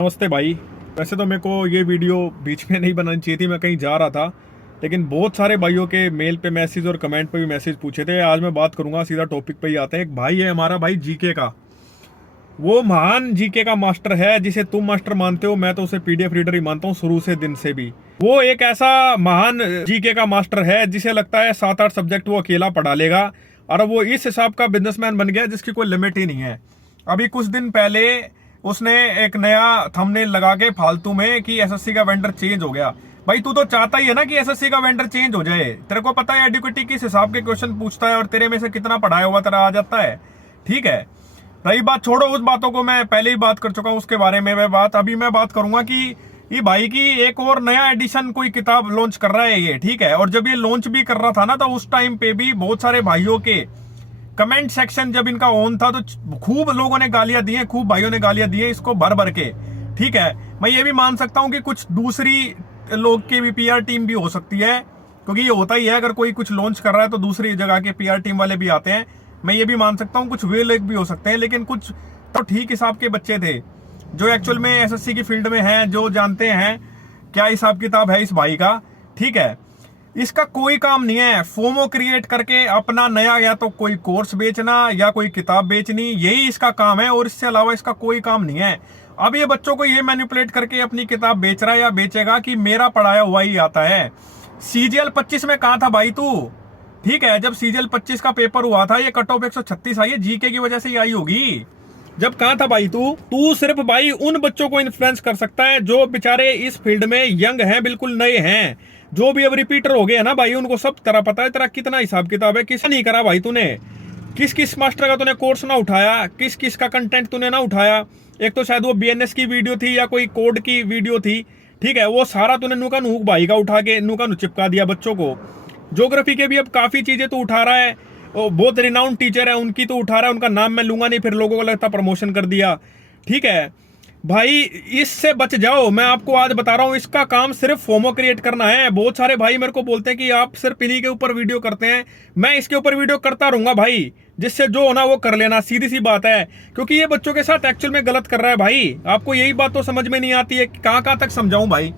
नमस्ते भाई। वैसे तो मेरे को ये वीडियो बीच में नहीं बनानी चाहिए थी, मैं कहीं जा रहा था। लेकिन बहुत सारे भाइयों के मेल पे मैसेज और कमेंट पे भी मैसेज पूछे थे। आज मैं बात करूंगा, सीधा टॉपिक पे ही आते हैं। एक भाई है हमारा, भाई जीके का। वो महान जीके का मास्टर है जिसे तुम मास्टर मानते हो, मैं तो उसे पीडीएफ रीडर ही मानता हूँ शुरू से दिन से भी। वो एक ऐसा महान जीके का मास्टर है जिसे लगता है 7-8 सब्जेक्ट वो अकेला पढ़ा लेगा, और वो इस हिसाब का बिजनेसमैन बन गया जिसकी कोई लिमिट ही नहीं है। अभी कुछ दिन पहले उसने एक नया थंबनेल लगा के फालतू में कि एसएससी का वेंडर चेंज हो गया। भाई तू तो चाहता ही है ना कि एसएससी का वेंडर चेंज हो जाए। तेरे को पता है एडुकेटी किस हिसाब के क्वेश्चन पूछता है और तेरे में से कितना पढ़ाया हुआ तेरा आ जाता है। ठीक है, रही बात, छोड़ो उस बातों को, मैं पहले ही बात कर चुका हूं उसके बारे में। अभी मैं बात करूंगा कि ये भाई की एक और नया एडिशन कोई किताब लॉन्च कर रहा है ये। ठीक है, और जब ये लॉन्च भी कर रहा था ना, तो उस टाइम पे भी बहुत सारे भाइयों के कमेंट सेक्शन जब इनका ऑन था तो खूब लोगों ने गालियां दी हैं, खूब भाइयों ने गालियां दी हैं इसको भर भर के। ठीक है, मैं ये भी मान सकता हूं कि कुछ दूसरी लोग की भी पीआर टीम भी हो सकती है, क्योंकि ये होता ही है, अगर कोई कुछ लॉन्च कर रहा है तो दूसरी जगह के पीआर टीम वाले भी आते हैं। मैं ये भी मान सकता हूँ कुछ वे लोग भी हो सकते हैं, लेकिन कुछ तो ठीक हिसाब के बच्चे थे जो एक्चुअल में एसएससी की फील्ड में हैं, जो जानते हैं क्या हिसाब किताब है इस भाई का। ठीक है, इसका कोई काम नहीं है फोमो क्रिएट करके अपना नया या तो कोई कोर्स बेचना या कोई किताब बेचनी, यही इसका काम है, और इससे अलावा इसका कोई काम नहीं है। अब ये बच्चों को ये मैनिपुलेट करके अपनी किताब बेच रहा है या बेचेगा कि मेरा पढ़ाया हुआ ही आता है। सीजीएल 25 में कहा था भाई तू? ठीक है, जब सीजीएल 25 का पेपर हुआ था, ये कट ऑफ 136 आई है, जीके की वजह से ही आई होगी। जब कहा था भाई तू सिर्फ भाई उन बच्चों को इन्फ्लुएंस कर सकता है जो बेचारे इस फील्ड में यंग हैं, बिल्कुल नए हैं। जो भी अब रिपीटर हो गए ना भाई, उनको सब तरह पता है तेरा कितना हिसाब किताब है। किस नहीं करा भाई तूने, किस किस मास्टर का तूने कोर्स ना उठाया, किस किस का कंटेंट तूने ना उठाया। एक तो शायद वो बीएनएस की वीडियो थी या कोई कोड की वीडियो थी। ठीक है, वो सारा तूने नूका नूक भाई का उठा के नूका नू चिपका दिया बच्चों को। ज्योग्राफी के भी अब काफी चीजें तो उठा रहा है, वो बहुत रिनाउंड टीचर है, उनकी तो उठा रहा है, उनका नाम मैं लूंगा नहीं, फिर लोगों को लगता प्रमोशन कर दिया। ठीक है भाई, इससे बच जाओ, मैं आपको आज बता रहा हूं, इसका काम सिर्फ फोमो क्रिएट करना है। बहुत सारे भाई मेरे को बोलते हैं कि आप सिर्फ इन्हीं के ऊपर वीडियो करते हैं। मैं इसके ऊपर वीडियो करता रहूंगा भाई, जिससे जो होना वो कर लेना, सीधी सी बात है। क्योंकि ये बच्चों के साथ एक्चुअल में गलत कर रहा है भाई। आपको यही बात तो समझ में नहीं आती है, कहां कहां तक समझाऊं भाई।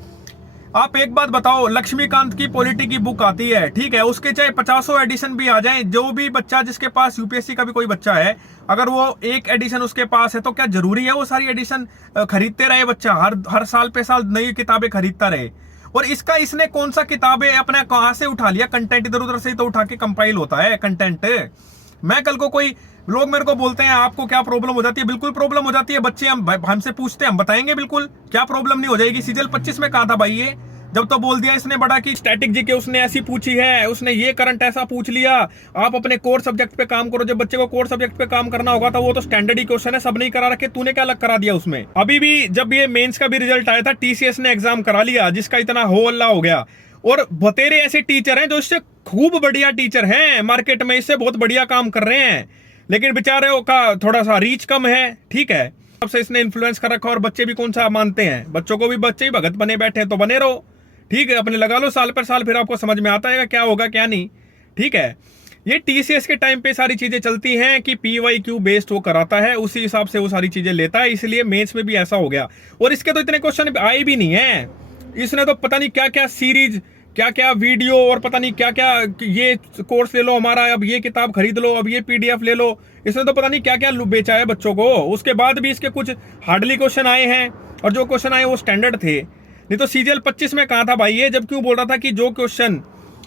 आप एक बात बताओ, लक्ष्मीकांत की पॉलिटी की बुक आती है, ठीक है, उसके चाहे 50 एडिशन भी आ जाएं, जो भी बच्चा जिसके पास यूपीएससी का भी कोई बच्चा है, अगर वो एक एडिशन उसके पास है तो क्या जरूरी है वो सारी एडिशन खरीदते रहे बच्चा, हर साल पे साल नई किताबें खरीदता रहे? और इसने कौन सा किताबें अपने कहां से उठा लिया? कंटेंट इधर उधर से ही तो उठा के कंपाइल होता है कंटेंट। मैं कल को कोई लोग मेरे को बोलते हैं आपको क्या प्रॉब्लम हो जाती है? बिल्कुल प्रॉब्लम हो जाती है। बच्चे हमसे पूछते हैं, हम बताएंगे बिल्कुल, क्या प्रॉब्लम नहीं हो जाएगी। सीजीएल 25 में कहा था भाई ये, जब तो बोल दिया इसने बड़ा कि स्टैटिक जीके उसने ऐसी पूछी है, उसने ये करंट ऐसा पूछ लिया, आप अपने कोर सब्जेक्ट पे काम करो। जब बच्चे को कोर सब्जेक्ट पे काम करना होगा तो वो तो स्टैंडर्ड ही क्वेश्चन है, सब नहीं करा रखे, तूने क्या अलग करा दिया उसमें? अभी भी जब ये मेंस का भी रिजल्ट आया था, टीसीएस ने एग्जाम करा लिया, जिसका इतना हो अल्लाह हो गया। और बतेरे ऐसे टीचर हैं जो इससे खूब बढ़िया टीचर हैं मार्केट में, इससे बहुत बढ़िया काम कर रहे हैं, लेकिन बेचारे का थोड़ा सा रीच कम है। ठीक है, सबसे इसने इन्फ्लुएंस कर रखा, और बच्चे भी कौन सा मानते हैं, बच्चों को भी बच्चे ही भगत बने बैठे हैं, तो बने रहो। ठीक है, अपने लगा लो साल पर साल, फिर आपको समझ में आता है क्या होगा क्या नहीं। ठीक है, ये टीसीएस के टाइम पे सारी चीजें चलती हैं कि पीवाईक्यू बेस्ड वो कराता है, उसी हिसाब से वो सारी चीजें लेता है, इसलिए मेंस में भी ऐसा हो गया। और इसके तो इतने क्वेश्चन आए भी नहीं है, इसने तो पता नहीं क्या क्या सीरीज, क्या क्या वीडियो, और पता नहीं क्या क्या, ये कोर्स ले लो हमारा, अब ये किताब खरीद लो, अब ये पीडीएफ ले लो, इसने तो पता नहीं क्या क्या बेचा है बच्चों को। उसके बाद भी इसके कुछ हार्डली क्वेश्चन आए हैं, और जो क्वेश्चन आए वो स्टैंडर्ड थे। नहीं तो सीजीएल 25 में कहा था भाई ये, जब क्यों बोल रहा था कि जो क्वेश्चन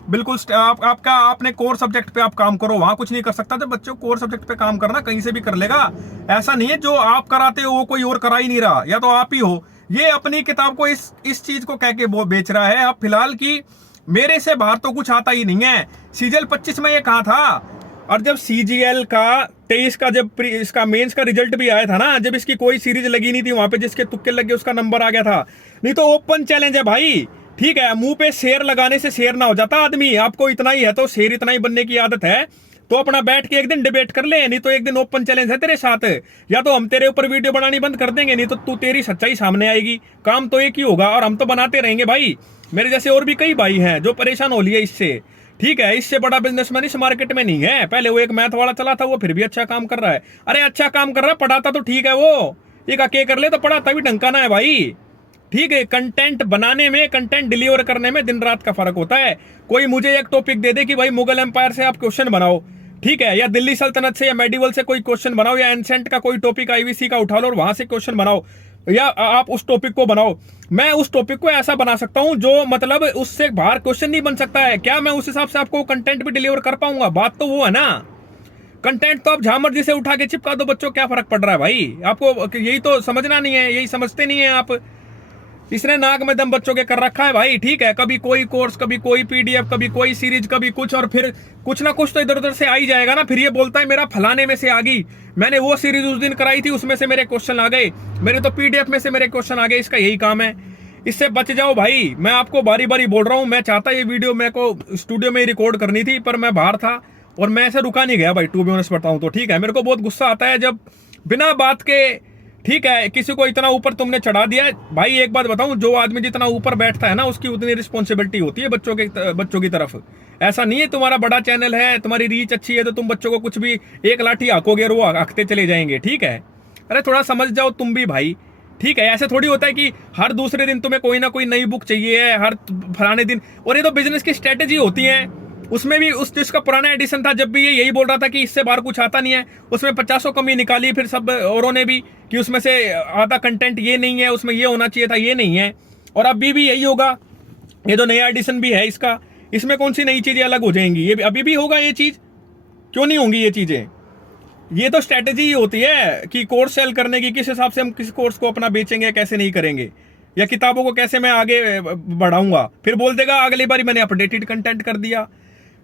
बिल्कुल आपका आपने कोर सब्जेक्ट पे आप काम करो, वहां कुछ नहीं कर सकता। जब बच्चों कोर सब्जेक्ट पे काम करना कहीं से भी कर लेगा, ऐसा नहीं है जो आप कराते हो वो कोई और करा ही नहीं रहा, या तो आप ही हो। ये अपनी किताब को इस चीज को कह के वो बेच रहा है अब फिलहाल कि मेरे से बाहर तो कुछ आता ही नहीं है। सीजीएल 25 में ये कहा था, और जब सीजीएल का 23 का जब इसका मेंस का रिजल्ट भी आया था ना, जब इसकी कोई सीरीज लगी नहीं थी, वहां पे जिसके तुक्के लगे उसका नंबर आ गया था। नहीं तो ओपन चैलेंज है भाई। ठीक है, मुंह पे शेर लगाने से शेर ना हो जाता आदमी, आपको इतना ही है तो शेर इतना ही बनने की आदत है तो अपना बैठ के एक दिन डिबेट कर ले, नहीं तो एक दिन ओपन चैलेंज है तेरे साथ, या तो हम तेरे ऊपर वीडियो बनानी बंद कर देंगे, नहीं तो तू तेरी सच्चाई सामने आएगी। काम तो एक ही होगा, और हम तो बनाते रहेंगे भाई। मेरे जैसे और भी कई भाई हैं जो परेशान हो लिए इससे। ठीक है, इससे बड़ा बिजनेसमैन इस मार्केट में नहीं है। पहले वो एक मैथ वाला चला था, वो फिर भी अच्छा काम कर रहा है। अरे अच्छा काम कर रहा है, पढ़ाता तो ठीक है वो, एक अके कर ले तो पढ़ाता भी ढंग का ना है भाई। ठीक है, कंटेंट बनाने में, कंटेंट डिलीवर करने में दिन रात का फर्क होता है। कोई मुझे एक टॉपिक दे दे कि भाई मुगल एम्पायर से आप क्वेश्चन बनाओ, ठीक है, या दिल्ली सल्तनत से या मेडिवल से कोई क्वेश्चन बनाओ, या एंसेंट का कोई टॉपिक आईवीसी का उठा लो और वहां से क्वेश्चन बनाओ, या आप उस टॉपिक को बनाओ। मैं उस टॉपिक को ऐसा बना सकता हूं जो मतलब उससे बाहर क्वेश्चन नहीं बन सकता है। क्या मैं उस हिसाब से आपको कंटेंट भी डिलीवर कर पाऊंगा? बात तो वो है ना। कंटेंट तो आप जहां मर्जी से उठा के चिपका दो, बच्चों क्या फर्क पड़ रहा है भाई? आपको यही तो समझना नहीं है, यही समझते नहीं है आप। इसने नाक में दम बच्चों के कर रखा है भाई। ठीक है, कभी कोई कोर्स, कभी कोई पीडीएफ, कभी कोई सीरीज, कभी कुछ, और फिर कुछ ना कुछ तो इधर उधर से आ ही जाएगा ना। फिर ये बोलता है मेरा फलाने में से आ गई, मैंने वो सीरीज उस दिन कराई थी, उसमें से मेरे क्वेश्चन आ गए, मेरे तो पीडीएफ में से मेरे क्वेश्चन आ गए। इसका यही काम है। इससे बच जाओ भाई। मैं आपको बारी बारी बोल रहा हूं। मैं चाहता ये वीडियो मेरे को स्टूडियो में ही रिकॉर्ड करनी थी, पर मैं बाहर था और मैं ऐसे रुका नहीं गया भाई, टू बी ऑनेस्ट बताऊं तो। ठीक है, मेरे को बहुत गुस्सा आता है जब बिना बात के, ठीक है, किसी को इतना ऊपर तुमने चढ़ा दिया भाई। एक बात बताऊं, जो आदमी जितना ऊपर बैठता है ना, उसकी उतनी रिस्पॉन्सिबिलिटी होती है बच्चों की तरफ। ऐसा नहीं है तुम्हारा बड़ा चैनल है, तुम्हारी रीच अच्छी है तो तुम बच्चों को कुछ भी एक लाठी हाकोगे और वो हाकते चले जाएंगे। ठीक है, अरे थोड़ा समझ जाओ तुम भी भाई। ठीक है, ऐसे थोड़ी होता है कि हर दूसरे दिन तुम्हें कोई ना कोई नई बुक चाहिए है, हर फलाने दिन। और ये तो बिजनेस की स्ट्रेटेजी होती है। उसमें भी उस जिसका पुराना एडिशन था, जब भी ये यही बोल रहा था कि इससे बाहर कुछ आता नहीं है, उसमें 50 कमी निकाली फिर सब औरों ने भी कि उसमें से आधा कंटेंट ये नहीं है, उसमें ये होना चाहिए था, ये नहीं है। और अभी भी यही होगा। ये जो नया एडिशन भी है इसका, इसमें कौन सी नई चीजें अलग हो जाएंगी? ये अभी भी होगा ये चीज, क्यों नहीं होंगी ये चीजें? ये तो स्ट्रेटेजी ही होती है कि कोर्स सेल करने की, किस हिसाब से हम किस कोर्स को अपना बेचेंगे, कैसे नहीं करेंगे, या किताबों को कैसे मैं आगे बढ़ाऊंगा। फिर बोल देगा अगली बारी मैंने अपडेटेड कंटेंट कर दिया।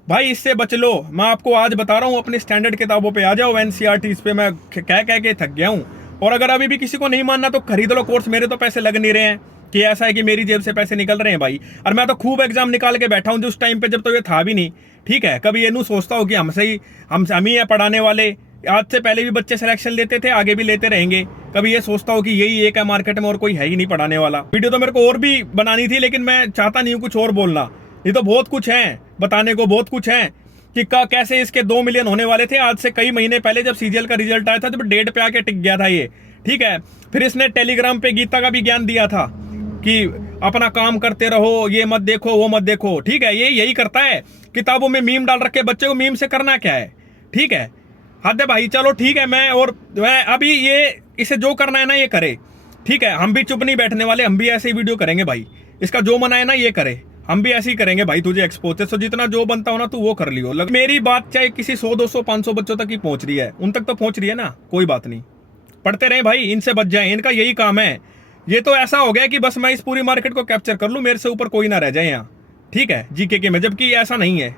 भाई इससे बच लो। मैं आपको आज बता रहा हूँ, अपनी स्टैंडर्ड किताबों पे आ जाओ। एनसीईआरटी पे मैं कह कह के थक गया हूँ। और अगर अभी भी किसी को नहीं मानना तो खरीद लो कोर्स। मेरे तो पैसे लग नहीं रहे हैं कि ऐसा है कि मेरी जेब से पैसे निकल रहे हैं भाई। और मैं तो खूब एग्जाम निकाल के बैठा हूँ, जो उस टाइम पे जब तो ये था भी नहीं। ठीक है, कभी ये नहीं सोचता हो कि हम ही है पढ़ाने वाले। आज से पहले भी बच्चे सिलेक्शन लेते थे, आगे भी लेते रहेंगे। कभी ये सोचता हो कि यही एक है मार्केट में और कोई है ही नहीं पढ़ाने वाला। वीडियो तो मेरे को और भी बनानी थी, लेकिन मैं चाहता नहीं हूँ कुछ और बोलना। ये तो बहुत कुछ है बताने को, बहुत कुछ है कि कैसे इसके 2 मिलियन होने वाले थे आज से कई महीने पहले, जब सीजीएल का रिजल्ट आया था, जब डेट पे आके टिक गया था ये। ठीक है, फिर इसने टेलीग्राम पे गीता का भी ज्ञान दिया था कि अपना काम करते रहो, ये मत देखो, वो मत देखो। ठीक है, ये यही करता है। किताबों में मीम डाल रखे, बच्चे को मीम से करना क्या है? ठीक है, हद है भाई। चलो ठीक है, मैं अभी ये इसे जो करना है ना ये करे। ठीक है, हम भी चुप नहीं बैठने वाले, हम भी ऐसे ही वीडियो करेंगे भाई। इसका जो मना है ना ये करे, हम भी ऐसे ही करेंगे भाई। तुझे एक्सपोज तो जितना जो बनता हो ना तू वो कर लियो। मेरी बात चाहे किसी 100, 200, 500 बच्चों तक ही पहुंच रही है, उन तक तो पहुंच रही है ना, कोई बात नहीं। पढ़ते रहे भाई, इनसे बच जाए, इनका यही काम है। ये तो ऐसा हो गया कि बस मैं इस पूरी मार्केट को कैप्चर कर लूं, मेरे से ऊपर कोई ना रह जाए यहाँ। ठीक है, जीके के में, जबकि ऐसा नहीं है।